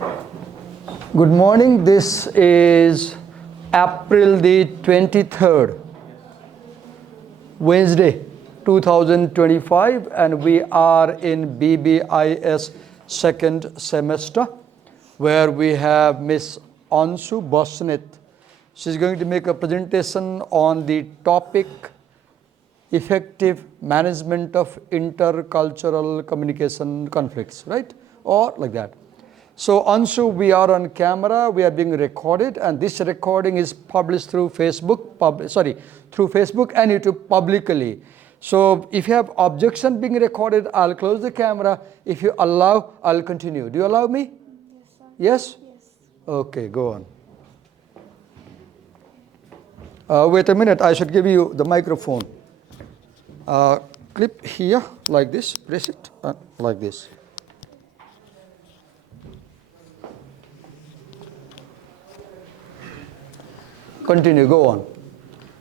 Good morning. This is April the 23rd, Wednesday, 2025, and we are in BBIS second semester, where we have Miss Ansu Bosnit. She's going to make a presentation on the topic effective management of intercultural communication conflicts, right? Or like that. So Ansu, we are on camera, we are being recorded, and this recording is published through Facebook and YouTube publicly. So if you have objection being recorded, I'll close the camera. If you allow, I'll continue. Do you allow me? Yes, sir. Yes? Yes. Okay, go on. Wait a minute, I should give you the microphone. Clip here, like this, press it, like this. Continue, go on.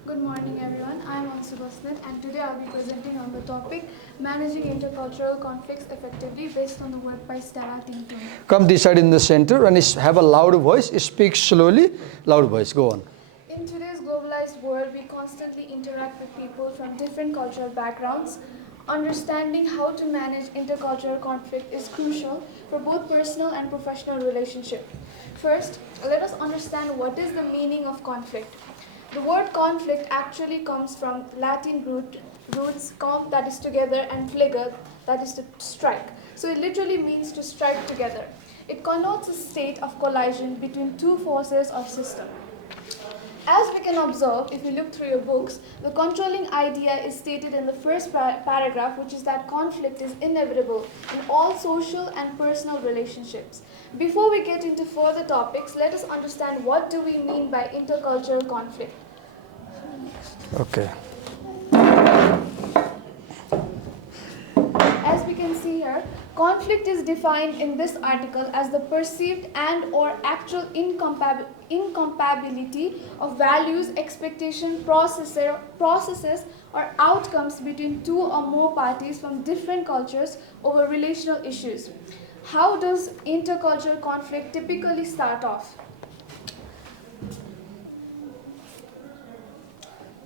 Good morning, everyone. I'm Ansu Bosnit, and today I'll be presenting on the topic Managing Intercultural Conflicts Effectively based on the work by Stella Tinton. Come this side in the center and have a loud voice. Speak slowly, loud voice. Go on. In today's globalized world, we constantly interact with people from different cultural backgrounds. Understanding how to manage intercultural conflict is crucial for both personal and professional relationships. First, let us understand what is the meaning of conflict. The word conflict actually comes from Latin roots com, that is together, and fligere, that is to strike. So it literally means to strike together. It connotes a state of collision between two forces or systems. As we can observe, if you look through your books, the controlling idea is stated in the first paragraph, which is that conflict is inevitable in all social and personal relationships. Before we get into further topics, let us understand what do we mean by intercultural conflict. Okay. As we can see here, conflict is defined in this article as the perceived and or actual incompatibility of values, expectation, processes or outcomes between two or more parties from different cultures over relational issues. How does intercultural conflict typically start off?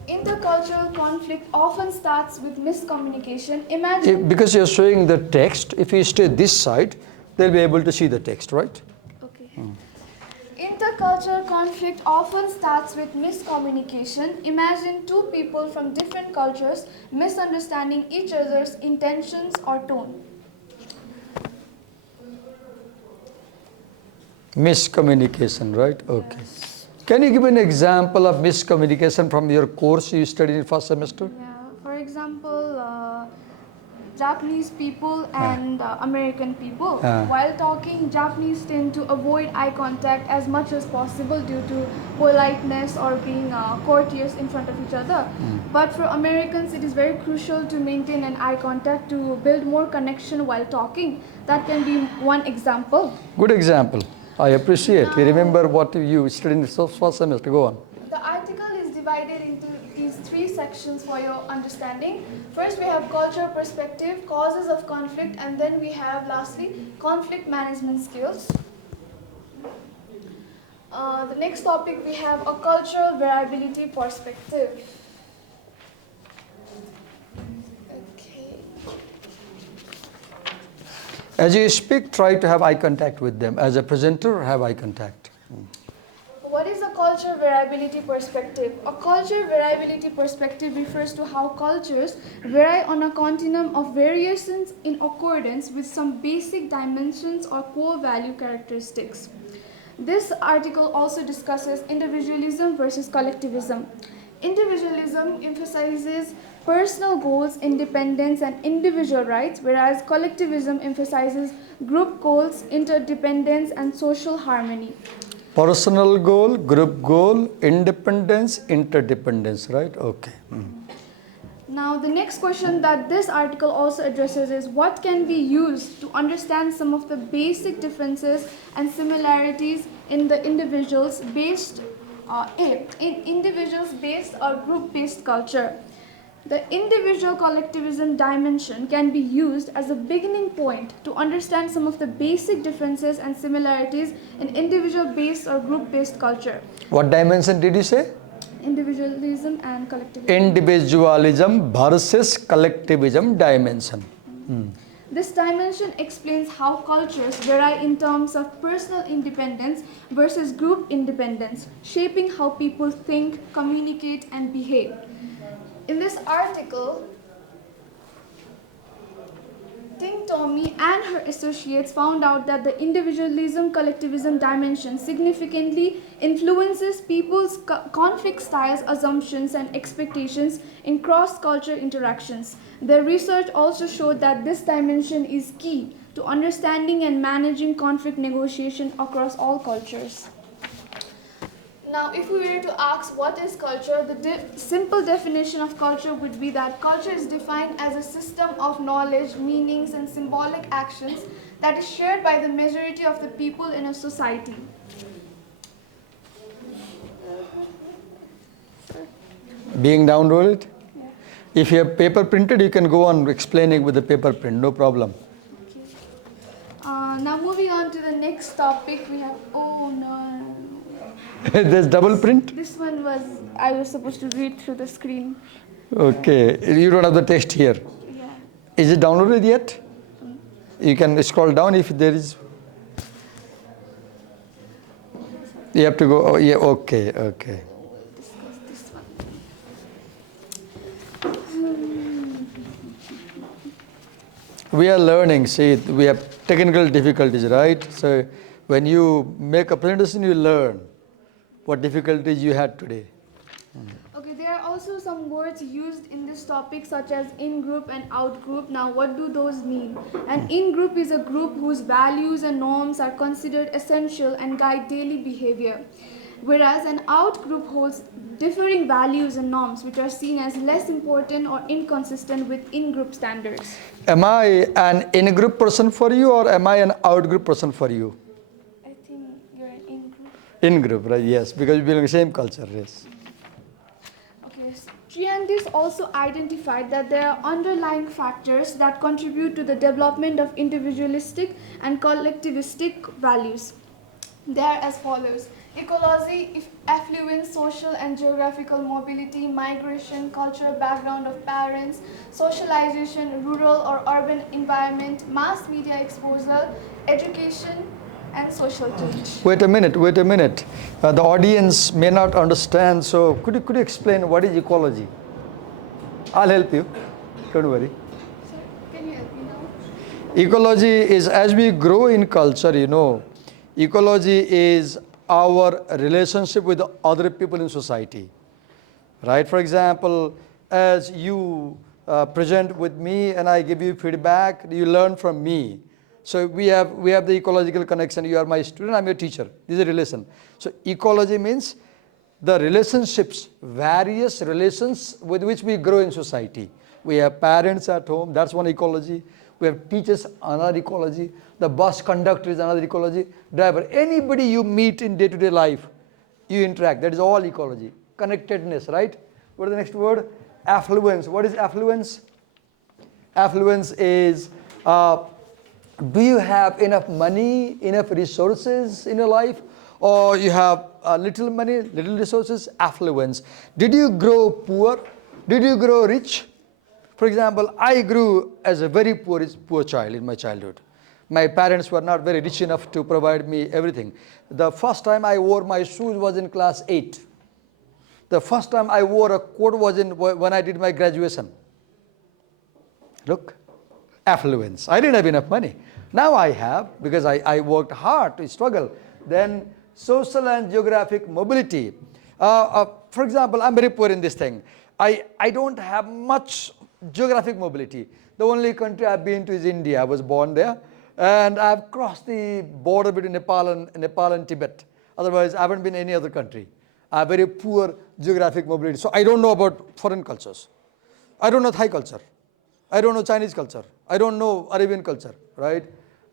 Intercultural conflict often starts with miscommunication. Imagine... Because you're showing the text, if you stay this side, they'll be able to see the text, right? Okay. Intercultural conflict often starts with miscommunication. Imagine two people from different cultures misunderstanding each other's intentions or tone. Miscommunication, right? Okay. Yes. Can you give an example of miscommunication from your course you studied in first semester? Yeah. For example, Japanese people and American people. While talking, Japanese tend to avoid eye contact as much as possible due to politeness or being courteous in front of each other. But for Americans, it is very crucial to maintain an eye contact to build more connection while talking. That can be one example. Good example. I appreciate. We remember what you studied in the first semester. Go on. The article is divided into these three sections for your understanding. First, we have cultural perspective, causes of conflict, and then we have, lastly, conflict management skills. The next topic, we have a cultural variability perspective. As you speak, try to have eye contact with them. As a presenter, have eye contact. What is a cultural variability perspective? A cultural variability perspective refers to how cultures vary on a continuum of variations in accordance with some basic dimensions or core value characteristics. This article also discusses individualism versus collectivism. Individualism emphasizes personal goals, independence, and individual rights, whereas collectivism emphasizes group goals, interdependence, and social harmony. Personal goal, group goal, independence, interdependence, right? Okay. Now, the next question that this article also addresses is what can be used to understand some of the basic differences and similarities in the individuals-based or group-based culture. The individual collectivism dimension can be used as a beginning point to understand some of the basic differences and similarities in individual-based or group-based culture. What dimension did you say? Individualism and collectivism. Individualism versus collectivism dimension. This dimension explains how cultures vary in terms of personal independence versus group independence, shaping how people think, communicate, and behave. In this article, Ting Tommy and her associates found out that the individualism-collectivism dimension significantly influences people's conflict styles, assumptions, and expectations in cross-cultural interactions. Their research also showed that this dimension is key to understanding and managing conflict negotiation across all cultures. Now, if we were to ask what is culture, the simple definition of culture would be that culture is defined as a system of knowledge, meanings, and symbolic actions that is shared by the majority of the people in a society. Being downloaded? Yeah. If you have paper printed, you can go on explaining with the paper print, no problem. Okay. Now moving on to the next topic, we have, oh no. There's double print? This one I was supposed to read through the screen. Okay, you don't have the text here. Yeah. Is it downloaded yet? You can scroll down if there is. You have to go, oh yeah, okay. This one. We are learning, see, we have technical difficulties, right? So when you make a presentation, you learn what difficulties you had today. Okay, there are also some words used in this topic such as in-group and out-group. Now, what do those mean? An in-group is a group whose values and norms are considered essential and guide daily behavior, whereas an out-group holds differing values and norms which are seen as less important or inconsistent with in-group standards. Am I an in-group person for you or am I an out-group person for you? In-group, right? Yes, because we belong to the same culture, yes. Okay, Triandis also identified that there are underlying factors that contribute to the development of individualistic and collectivistic values. They are as follows: ecology, affluence, social and geographical mobility, migration, cultural background of parents, socialization, rural or urban environment, mass media exposure, education, and social change. Wait a minute. The audience may not understand, so could you explain what is ecology? I'll help you, don't worry. Sir, can you help me now? Ecology is, as we grow in culture, ecology is our relationship with other people in society, right? For example, as you present with me and I give you feedback, you learn from me. So we have the ecological connection. You are my student, I'm your teacher. This is a relation. So ecology means the relationships, various relations with which we grow in society. We have parents at home, that's one ecology. We have teachers, another ecology. The bus conductor is another ecology. Driver, anybody you meet in day-to-day life, you interact. That is all ecology. Connectedness, right? What is the next word? Affluence. What is affluence? Affluence is, do you have enough money, enough resources in your life? Or you have little money, little resources? Affluence. Did you grow poor? Did you grow rich? For example, I grew as a very poor child in my childhood. My parents were not very rich enough to provide me everything. The first time I wore my shoes was in class 8. The first time I wore a coat was when I did my graduation. Look, affluence. I didn't have enough money. Now I have, because I worked hard to struggle. Then social and geographic mobility. For example, I'm very poor in this thing. I don't have much geographic mobility. The only country I've been to is India. I was born there. And I've crossed the border between Nepal and Tibet. Otherwise, I haven't been in any other country. I have very poor geographic mobility. So I don't know about foreign cultures. I don't know Thai culture. I don't know Chinese culture. I don't know Arabian culture, right?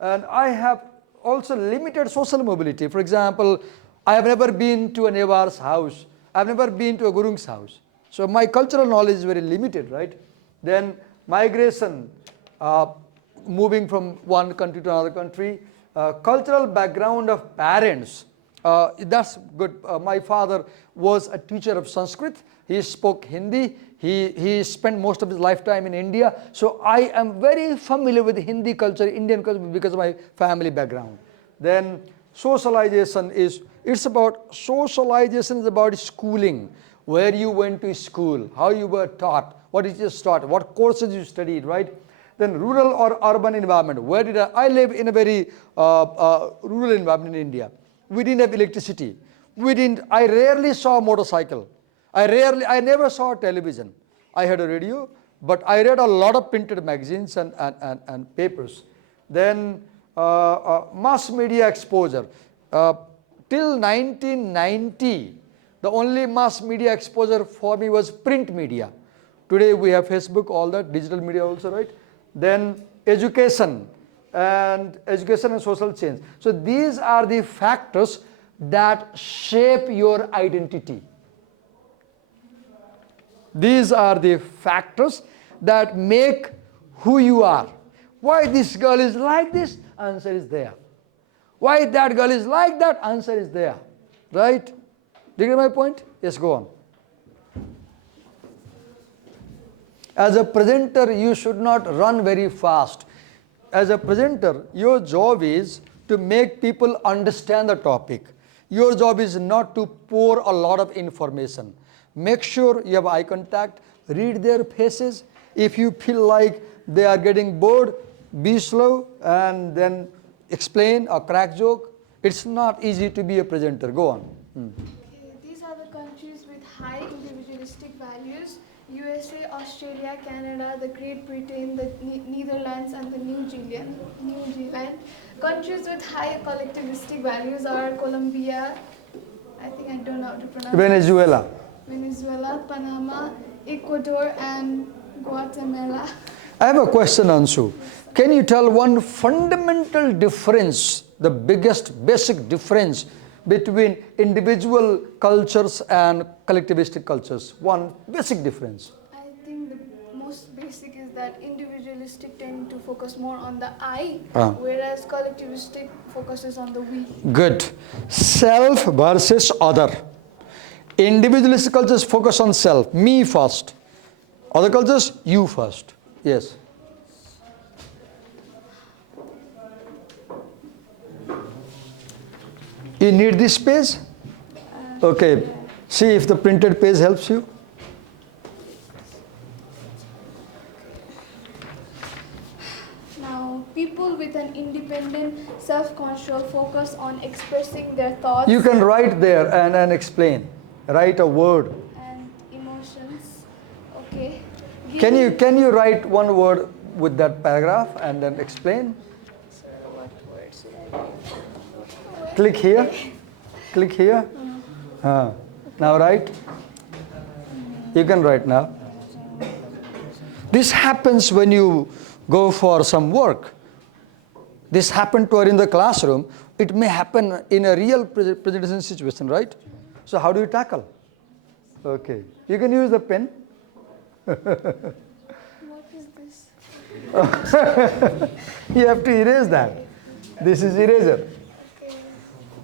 And I have also limited social mobility. For example, I have never been to a Nevar's house. I've never been to a Gurung's house. So my cultural knowledge is very limited, right? Then migration, moving from one country to another country, cultural background of parents, that's good. My father was a teacher of Sanskrit. He spoke Hindi. He spent most of his lifetime in India. So I am very familiar with Hindi culture, Indian culture, because of my family background. Then socialization is about schooling, where you went to school, how you were taught, what is your taught, what courses you studied, right? Then rural or urban environment. Where did I live in a very rural environment in India. We didn't have electricity. I rarely saw a motorcycle. I never saw television. I had a radio, but I read a lot of printed magazines and papers. Then mass media exposure. Till 1990, the only mass media exposure for me was print media. Today we have Facebook, all that, digital media also, right? Then education and social change. So these are the factors that shape your identity. These are the factors that make who you are. Why this girl is like this? Answer is there. Why that girl is like that? Answer is there. Right? Do you get my point? Yes, go on. As a presenter, you should not run very fast. As a presenter, your job is to make people understand the topic. Your job is not to pour a lot of information. Make sure you have eye contact, read their faces. If you feel like they are getting bored, be slow and then explain or crack joke. It's not easy to be a presenter. Go on. Okay, these are the countries with high individualistic values: USA, Australia, Canada, the Great Britain, the Netherlands, and the New Zealand. Countries with high collectivistic values are Colombia, I think I don't know how to pronounce Venezuela, Panama, Ecuador, and Guatemala. I have a question, Anshu. Can you tell one fundamental difference, the basic difference between individual cultures and collectivistic cultures? One basic difference. I think the most basic is that individualistic tend to focus more on the I, whereas collectivistic focuses on the we. Good. Self versus other. Individualistic cultures focus on self, me first. Other cultures, you first. Yes. You need this page? Okay. See if the printed page helps you. Now, people with an independent self-control focus on expressing their thoughts. You can write there and explain. Write a word. And emotions. Okay. Can you write one word with that paragraph and then explain? So what words should I write? Click here. Click here. Now write. You can write now. This happens when you go for some work. This happened to her in the classroom. It may happen in a real presentation situation, right? So how do you tackle? Okay. You can use the pen. What is this? You have to erase that. This is eraser. Okay.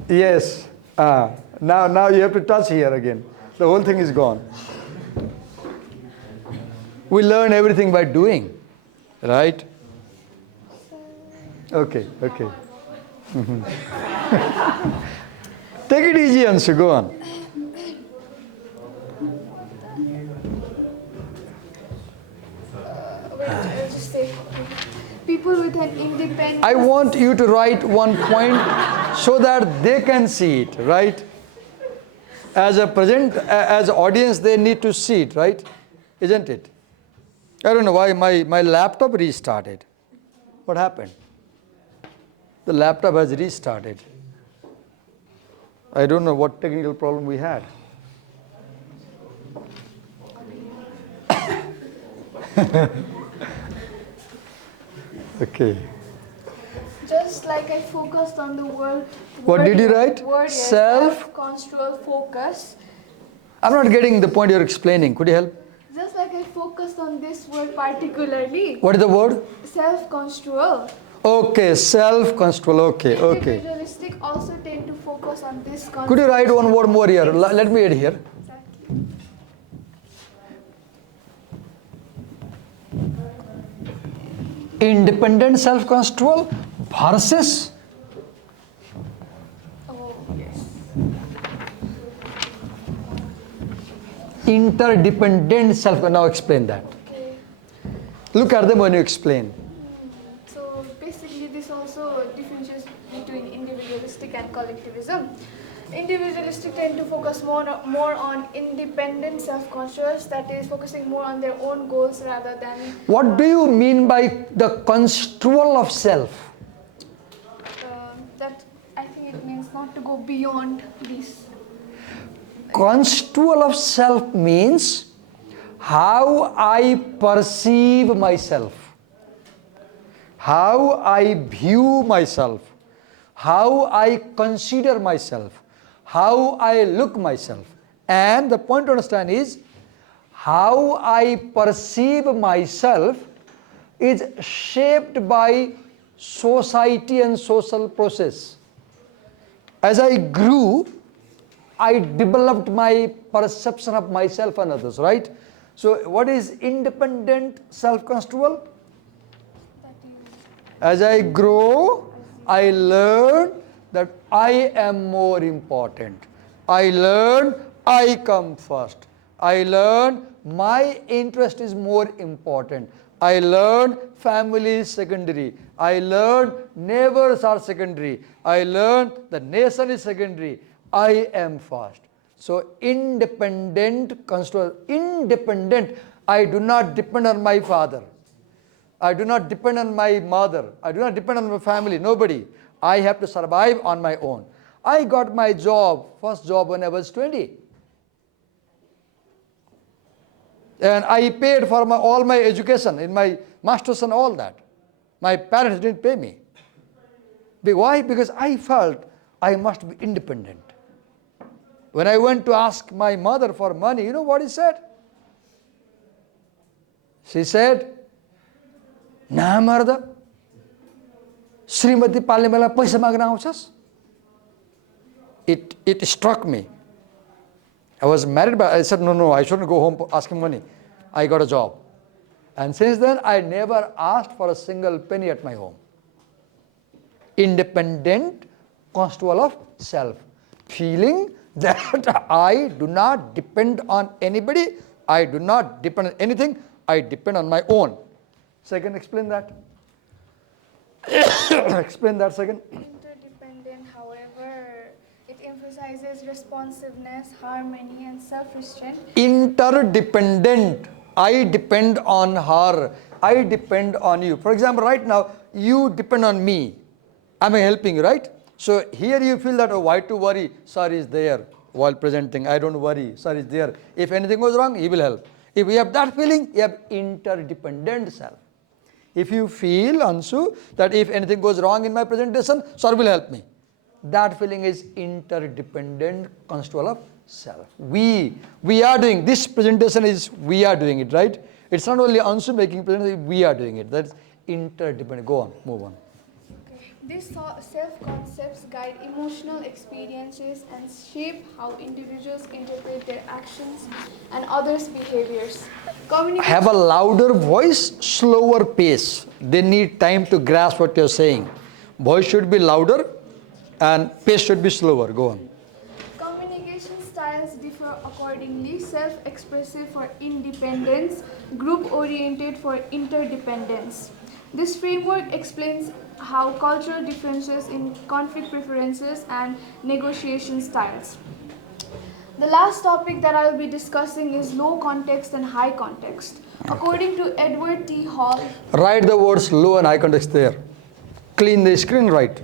Yes. Now you have to touch here again. The whole thing is gone. We learn everything by doing, right? Okay. Take it easy, Anshu. Go on. Wait, I'll just say. People with an independent. I want you to write one point so that they can see it, right? As an audience, they need to see it, right? Isn't it? I don't know why my laptop restarted. What happened? The laptop has restarted. I don't know what technical problem we had. Okay. Just like I focused on the word. What did you write? Word Self. Self-control focus. I'm not getting the point you're explaining. Could you help? Just like I focused on this word particularly. What is the word? Self-construal. Okay, self-control. Okay, okay. Individualistic also tend to focus on this concept. Could you write one word more here? Let me add here. Exactly. Independent self-control versus Oh, yes. interdependent self. Now explain that. Okay. Look at them when you explain. So basically this also differentiates between individualistic and collectivism. Individualistic tend to focus more on independent self-conscious, that is focusing more on their own goals rather than... What do you mean by the control of self? That I think it means not to go beyond this. Control of self means how I perceive myself, how I view myself, how I consider myself, how I look myself. And the point to understand is how I perceive myself is shaped by society and social process. As I grew, I developed my perception of myself and others, right? So what is independent self-control? As I grow, I learn that I am more important. I learn I come first. I learn my interest is more important. I learn family is secondary. I learn neighbors are secondary. I learn the nation is secondary. I am first. So independent control. Independent. I do not depend on my father. I do not depend on my mother. I do not depend on my family. Nobody. I have to survive on my own. I got my job, first job when I was 20. And I paid for all my education in my masters and all that. My parents didn't pay me. Why? Because I felt I must be independent. When I went to ask my mother for money, you know what he said? She said, "Na marda, Srimati पाल्ने बेला पैसा माग्न आउँछस्?" It struck me. I was married, but I said, no, I shouldn't go home asking money. I got a job. And since then, I never asked for a single penny at my home. Independent control of self. Feeling that I do not depend on anybody. I do not depend on anything. I depend on my own. Second, explain that. Explain that second. Interdependent, however, it emphasizes responsiveness, harmony, and self-restraint. Interdependent. I depend on her. I depend on you. For example, right now, you depend on me. I'm helping you, right? So here you feel that, oh, why to worry? Sir is there while presenting. I don't worry. Sir is there. If anything goes wrong, he will help. If you have that feeling, you have interdependent self. If you feel, Ansu, that if anything goes wrong in my presentation, sir will help me. That feeling is interdependent control of self. We are doing, this presentation is, we are doing it, right? It's not only Ansu making presentation, we are doing it. That's interdependent. Go on, move on. These self-concepts guide emotional experiences and shape how individuals interpret their actions and others' behaviors. Have a louder voice, slower pace. They need time to grasp what you're saying. Voice should be louder and pace should be slower. Go on. Communication styles differ accordingly. Self-expressive for independence, group-oriented for interdependence. This framework explains how cultural differences in conflict preferences and negotiation styles. The last topic that I will be discussing is low context and high context. According to Edward T. Hall, write the words low and high context there. Clean the screen, right?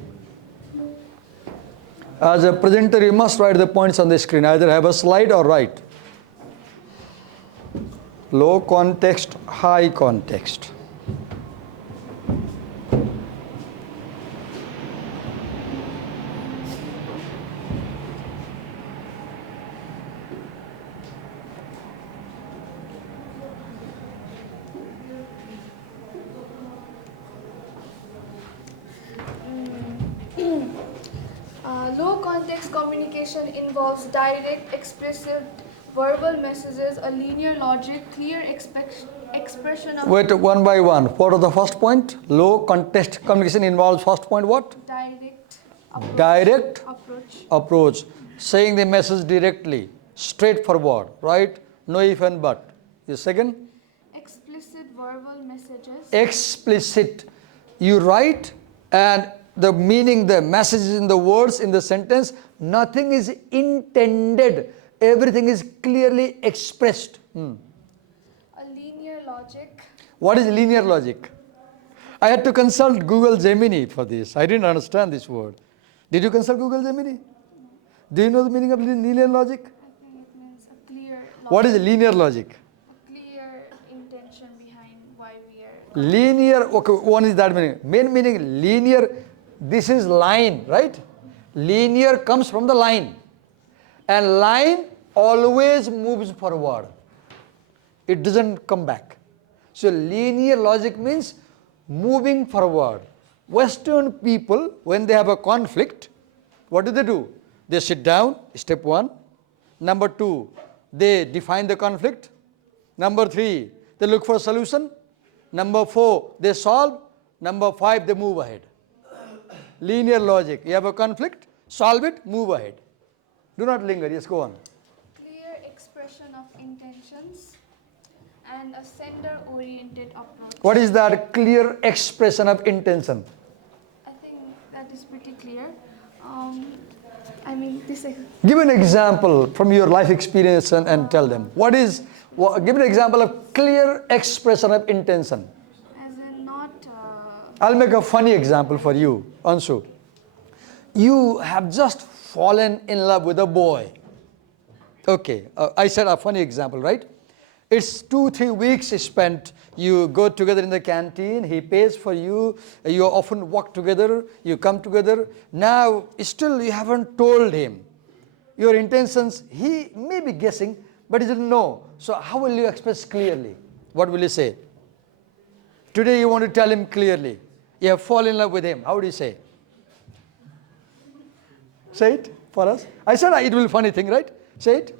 As a presenter, you must write the points on the screen. Either have a slide or write. Low context, high context. Low context communication involves direct, explicit, verbal messages, a linear logic, clear expression of Wait, one by one. What was the first point? Low context communication involves first point what? direct approach. Direct approach. approach. Saying the message directly, straightforward, right? No if and but. The second? Explicit verbal messages. Explicit. You write and the meaning, the message is in the words, in the sentence. Nothing is intended. Everything is clearly expressed. A linear logic. What is linear logic? I had to consult Google Gemini for this. I didn't understand this word. Did you consult Google Gemini? Do you know the meaning of linear logic? I think it means a clear logic. What is linear logic? A clear intention behind why we are. Linear, okay, one is that meaning. Main meaning, linear, this is line, right? Linear comes from the line. And line always moves forward. It doesn't come back. So linear logic means moving forward. Western people, when they have a conflict, what do? They sit down, step one. Number two, they define the conflict. Number three, they look for a solution. Number four, they solve. Number five, they move ahead. Linear logic. You have a conflict, solve it, move ahead. Do not linger. Yes, go on. Clear expression of intentions and a sender-oriented approach. What is that clear expression of intention? I think that is pretty clear. I mean, this. Give an example from your life experience and tell them. Give an example of clear expression of intention. As in not. I'll make a funny example for you, Anshu. You have just fallen in love with a boy. Okay, I said a funny example, right? It's 2-3 weeks spent. You go together in the canteen. He pays for you. You often walk together. You come together. Now, still you haven't told him your intentions. He may be guessing, but he doesn't know. So how will you express clearly? What will you say? Today you want to tell him clearly. You have fallen in love with him. How do you say? Say it for us. I said it will be a funny thing, right? Say it.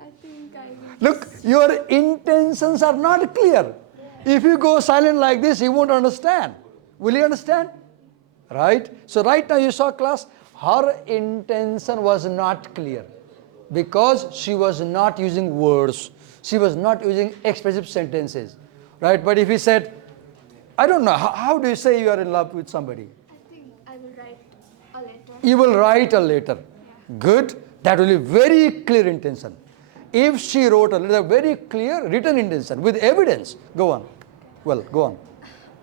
I think I will. Look, your intentions are not clear. If you go silent like this, he won't understand. Will he understand? Right? So right now you saw class, her intention was not clear because she was not using words. She was not using expressive sentences. Right? But if he said, I don't know, how do you say you are in love with somebody? I think I will write a letter. You will write a letter. Good. That will be very clear intention. If she wrote a letter, very clear written intention with evidence. Go on. Well, go on.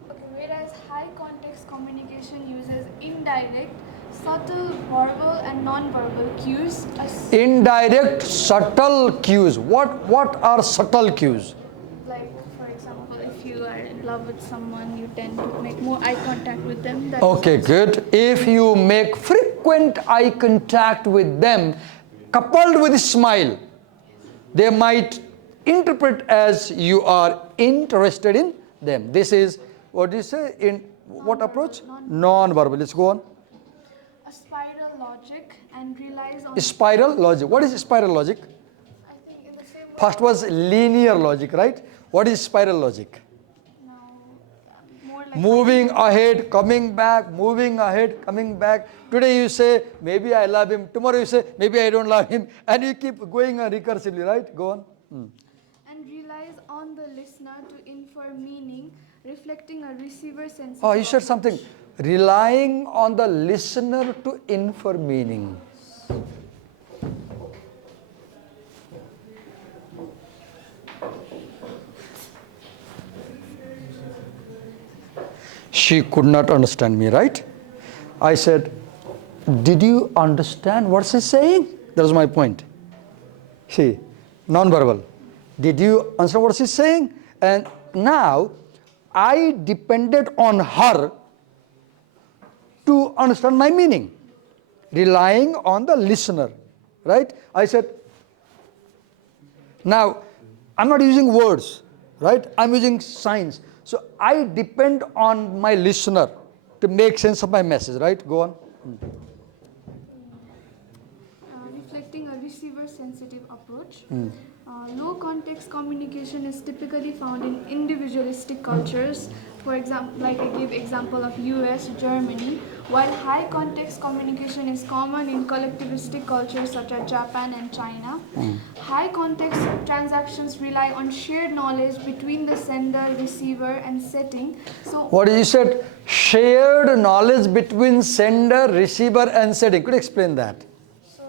Okay, whereas high context communication uses indirect, subtle verbal and non-verbal cues. Indirect, subtle cues. What are subtle cues? Like, for example, if you are in love with someone, you tend to make more eye contact with them. Okay, good. If you make frequent eye contact with them, coupled with a smile, they might interpret as you are interested in them. This is, what do you say, in what approach? Non-verbal. Let's go on. A spiral logic and relies on... Spiral logic. What is spiral logic? I think in the same way... First was linear logic, right? What is spiral logic? No, more like... Moving ahead, coming back, moving ahead, coming back. Today you say, maybe I love him. Tomorrow you say, maybe I don't love him. And you keep going recursively, right? Go on. And relies on the listener to infer meaning, reflecting a receiver's sense. Oh, you said something. Relying on the listener to infer meaning. She could not understand me, right? I said, did you understand what she's saying? That was my point. See, non-verbal. Did you understand what she's saying? And now, I depended on her to understand my meaning, relying on the listener, right? I said, now, I'm not using words, right? I'm using signs. So I depend on my listener to make sense of my message, right? Go on. language. Low context communication is typically found in individualistic cultures. For example, like I gave example of US, Germany, while high context communication is common in collectivistic cultures such as Japan and China. High context transactions rely on shared knowledge between the sender, receiver, and setting. So What you said? Shared knowledge between sender, receiver, and setting. Could you explain that? So,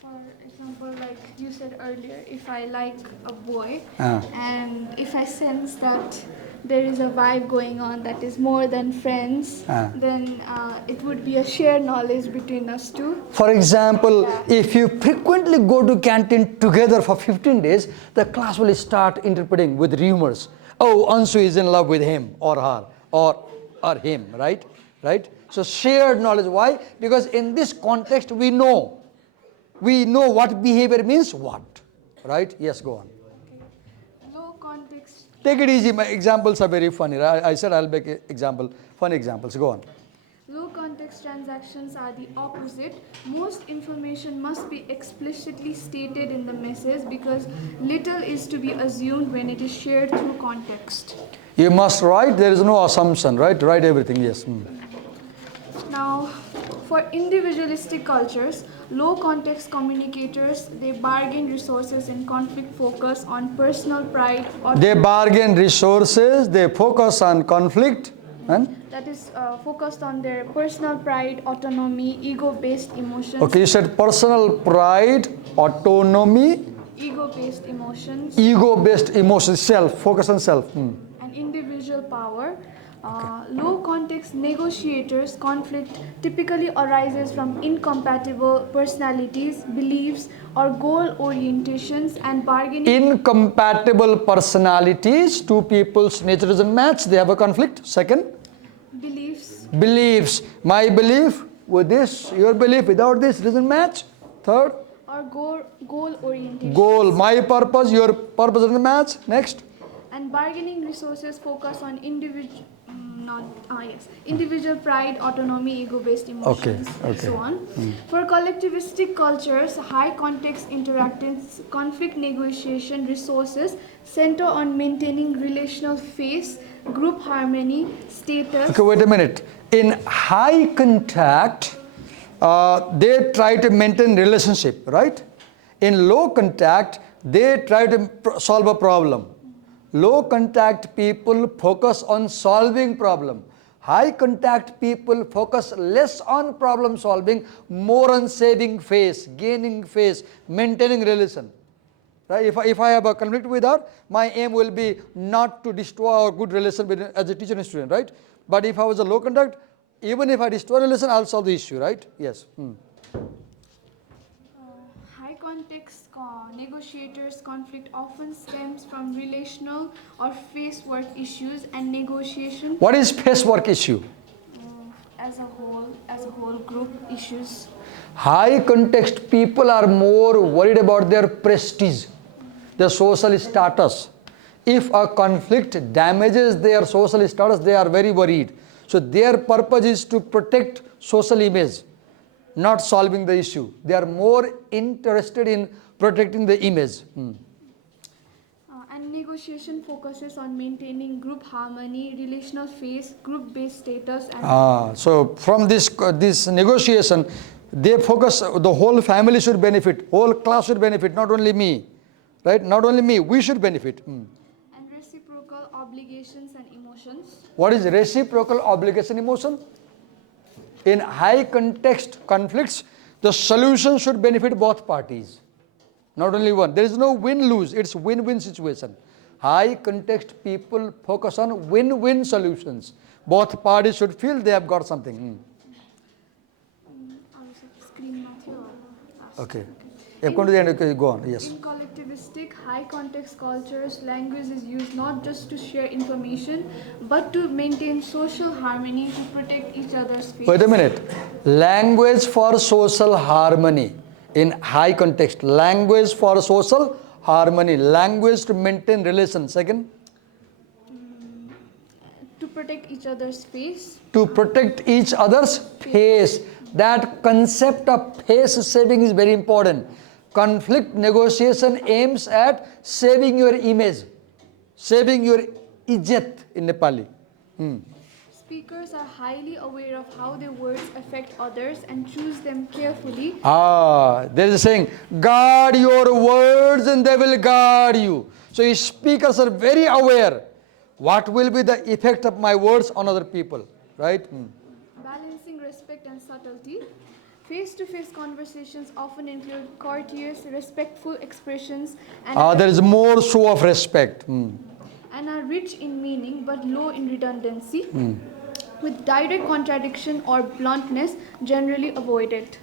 for example, like you said earlier, if I like a boy and if I sense that there is a vibe going on that is more than friends, then it would be a shared knowledge between us two. For example, if you frequently go to canteen together for 15 days, the class will start interpreting with rumors. Oh, Ansu is in love with him or her or him, right? Right? So shared knowledge. Why? Because in this context we know what behavior means what. Right? Yes, go on. Okay. Low context. Take it easy. My examples are very funny. I said I'll make funny examples. Go on. Low context transactions are the opposite. Most information must be explicitly stated in the message because little is to be assumed when it is shared through context. You must write. There is no assumption, right? Write everything. Yes. Now, for individualistic cultures, low context communicators, they bargain resources and conflict focus on personal pride or They bargain resources. They focus on conflict. And that is focused on their personal pride, autonomy, ego-based emotions. okay, you said personal pride, autonomy, Ego-based emotions. ego-based emotions, self, focus on self. And individual power. Low context negotiators conflict typically arises from incompatible personalities, beliefs, or goal orientations and bargaining. Incompatible personalities, two people's nature doesn't match, they have a conflict. Second, Beliefs. My belief with this, your belief without this doesn't match. Third, Or goal orientation. goal, my purpose, your purpose doesn't match. Next, And bargaining resources focus on individual pride, autonomy, ego-based emotions, and so on. For collectivistic cultures, high context interactions, conflict negotiation resources center on maintaining relational phase, group harmony, status. okay, wait a minute. In high contact, they try to maintain relationship, right? In low contact, they try to solve a problem. Low contact people focus on solving problem. High contact people focus less on problem solving, more on saving face, gaining face, maintaining relation. Right? If I have a conflict with her, my aim will be not to destroy a good relation as a teacher and student, right? But if I was a low contact, even if I destroy a relation, I'll solve the issue, right? Yes. High context negotiators' conflict often stems from relational or face work issues and negotiation. What is face work issue? As a whole group issues. High context people are more worried about their prestige, their social status. If a conflict damages their social status, they are very worried. So their purpose is to protect social image, not solving the issue. They are more interested in protecting the image. And negotiation focuses on maintaining group harmony, relational phase, group-based status, and So from this negotiation, they focus, the whole family should benefit, whole class should benefit, not only me, right? Not only me, we should benefit. and reciprocal obligations and emotions. What is reciprocal obligation emotion? In high context conflicts, the solution should benefit both parties, not only one. There is no win-lose, it's win-win situation. High context people focus on win-win solutions. Both parties should feel they have got something. Okay. If come to the end, okay, go on. Yes. In collectivistic, high context cultures, language is used not just to share information, but to maintain social harmony, to protect each other's space. Wait a minute. Language for social harmony. In high context, language for social harmony. Language to maintain relation. Second, to protect each other's space. to protect each other's face. That concept of face saving is very important. Conflict negotiation aims at saving your image, saving your ijat in Nepali. Speakers are highly aware of how their words affect others and choose them carefully. There is a saying, guard your words and they will guard you. So speakers are very aware what will be the effect of my words on other people, right? Balancing respect and subtlety. Face-to-face conversations often include courteous, respectful expressions There is more show of respect. and are rich in meaning but low in redundancy, with direct contradiction or bluntness generally avoided.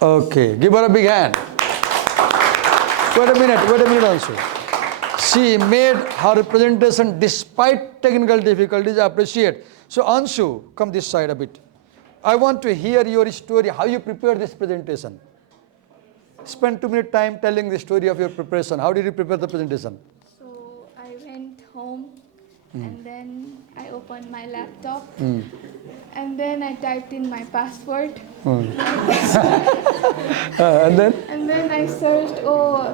Okay, give her a big hand. Wait a minute also. She made her presentation despite technical difficulties. I appreciate. So Anshu, come this side a bit. I want to hear your story, how you prepared this presentation. Spend 2 minutes time telling the story of your preparation. How did you prepare the presentation? So I went home and then I opened my laptop and then I typed in my password. And then? And then I searched,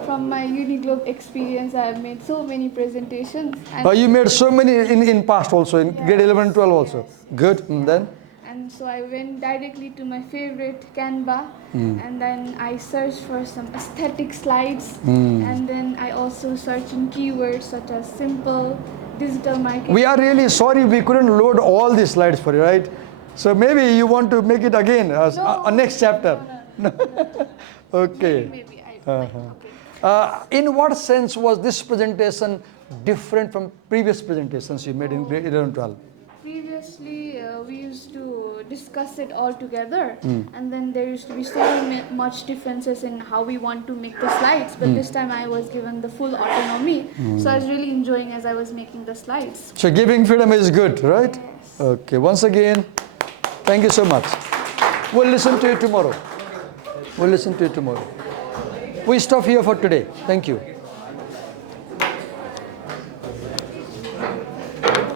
from my Uniglobe experience, I have made so many presentations. And You made so many in past also, in grade 11 and 12 also. Yes. Good. And then? And so I went directly to my favorite Canva and then I searched for some aesthetic slides and then I also searched in keywords such as simple, digital marketing. We are really sorry we couldn't load all these slides for you, right? So maybe you want to make it again, next chapter. No. Okay. Maybe okay. In what sense was this presentation different from previous presentations you made in grade 11 12? Previously, we used to discuss it all together, and then there used to be so much differences in how we want to make the slides. But this time, I was given the full autonomy, so I was really enjoying as I was making the slides. So giving freedom is good, right? Yes. Okay. Once again, thank you so much. We'll listen to you tomorrow. We stop here for today. Thank you.